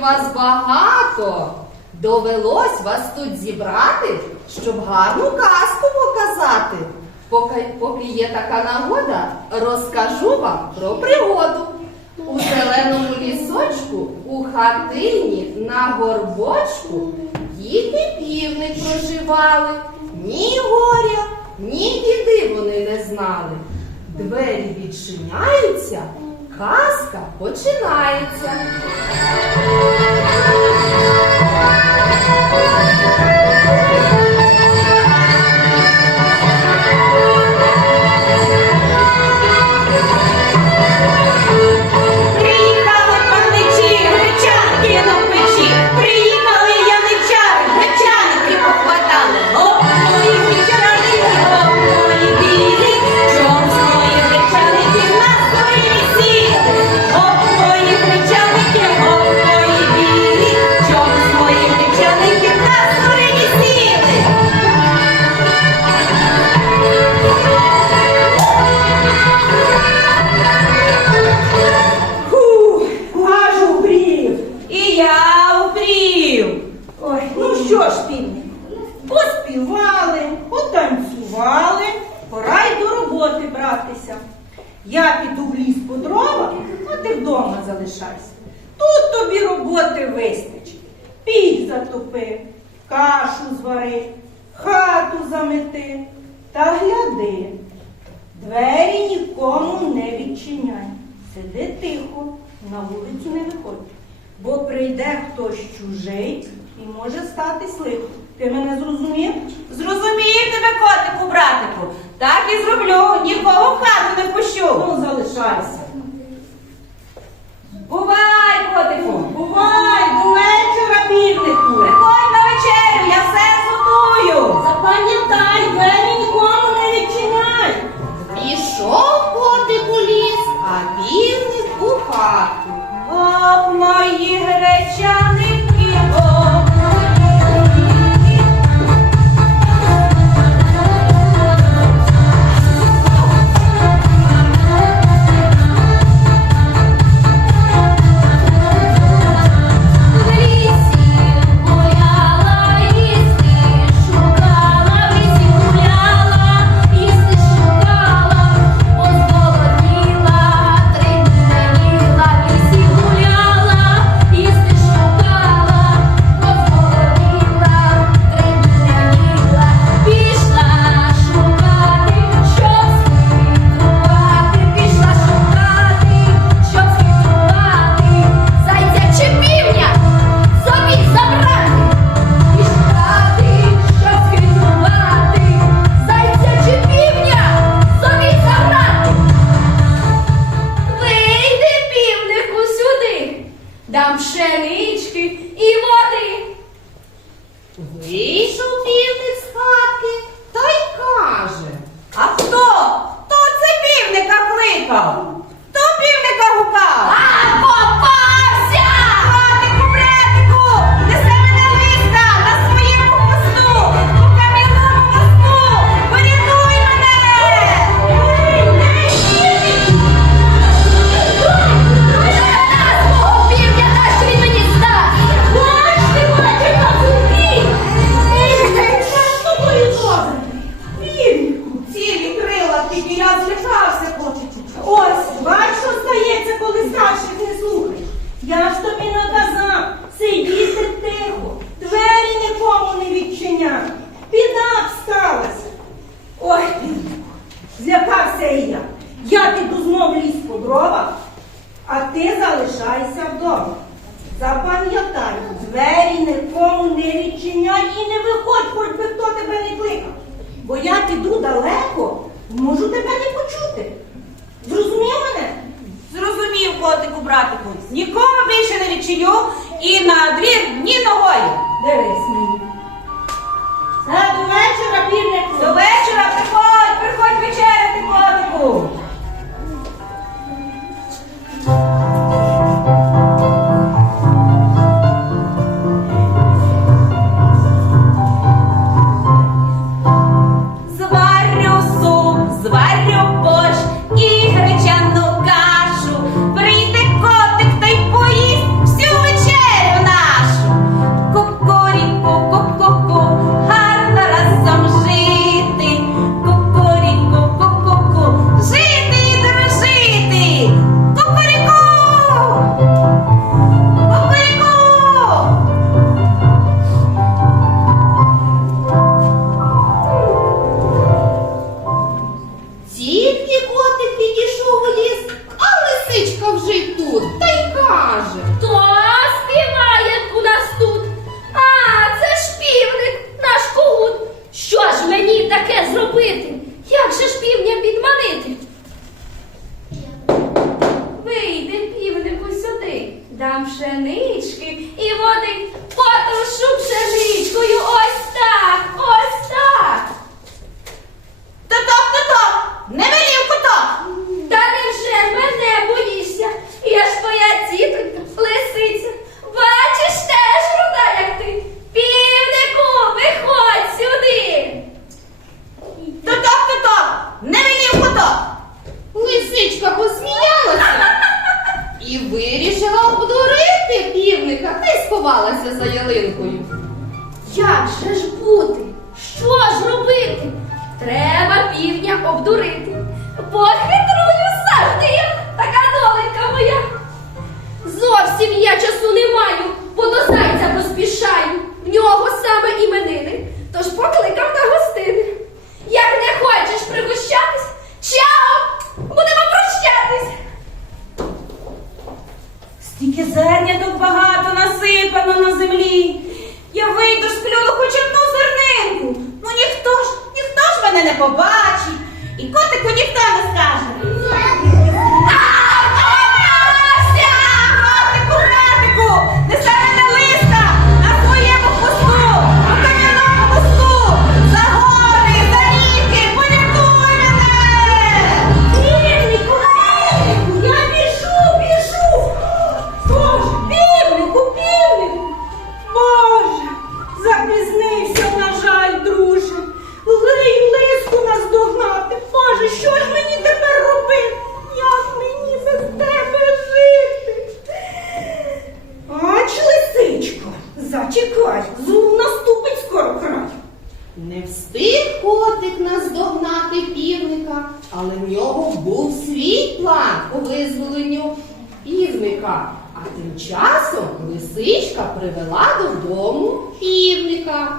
вас багато. Довелось вас тут зібрати, щоб гарну казку показати. Поки, поки є така нагода, розкажу вам про пригоду. У зеленому лісочку, у хатині на горбочку дід і півник проживали. Ні горя, ні біди вони не знали. Двері відчиняються, казка починається. Потанцювали, пора й до роботи братися. Я піду в ліс по дрова, а ти вдома залишайся. Тут тобі роботи вистачить. Піч затопи, кашу звари, хату замети та гляди. Двері нікому не відчиняй. Сиди тихо, на вулицю не виходь. Бо прийде хтось чужий і може статись лихо. Ти мене зрозумів? Зрозумів тебе, котику, братику. Так і зроблю. Нікого в хату не пущу. Ну, залишайся. Бувай, котику. Бувай, до вечора, півнику. Приходь на вечерю, я все зготую. Запам'ятай, двері нікому не відчиняй. Пішов котик у ліс, а півник у хату. Оп, мої гречаники, злякався і я. Я піду знов в ліс по дрова, а ти залишайся вдома. Запам'ятай, двері нікому не відчиняй і не виходь, хоч би хто тебе не кликав. Бо я піду далеко, можу тебе не почути. Зрозумів мене? Зрозумів, котику, братику. Нікому більше не відчиню і на двір ні ногою. Дивись річки і водить потовшу пшеничкою. Ось так, ось так. Та так, та так, не велів кота. Та невже мене боїшся? Я ж твоя тітонька, лисиця. Бачиш, теж руда, як ти. Півнику, виходь сюди. Та так, та так, не велів кота. Лисичка посміялася і вирішила обдурити півника та й сховалася за ялинкою. Як же ж бути? Що ж робити? Треба півня обдурити. Похитрую завжди я, така доленька моя. Зовсім я часу не маю, бо до зайця поспішаю. В нього саме іменини. Тож покликаю. Лисичка привела додому півника.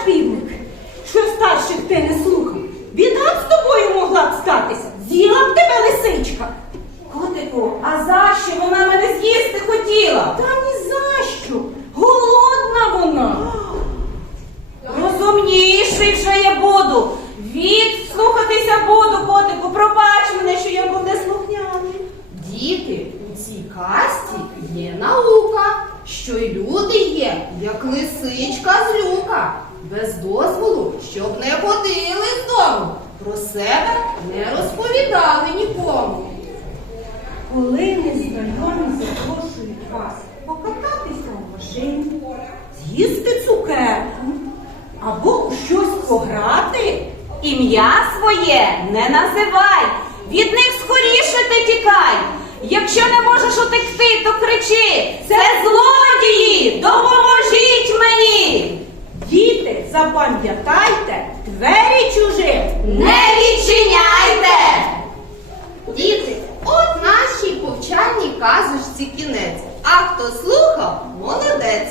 наш півник, що старших ти не слухав. Біда з тобою могла б статися. З'їла б тебе лисичка. Котику, а за що вона мене з'їсти хотіла? Та ні за що. Голодна вона. Розумніший вже я буду. Відслухатися буду, котику, пробач мене, що я був неслухняний. Діти, у цій касті є наука, що й люди є, як лисичка з люка без дозволу, щоб не ходили з дому, про себе не розповідали нікому. Коли незнайомі запрошують вас покататися в машині, з'їсти цукерку або у щось пограти, ім'я своє не називай, від них скоріше ти тікай. Якщо не можеш утекти, то кричи це злодії! Допоможіть мені! Запам'ятайте, двері чужим Не відчиняйте! Діти, от нашій повчальній казочці кінець. А хто слухав, молодець.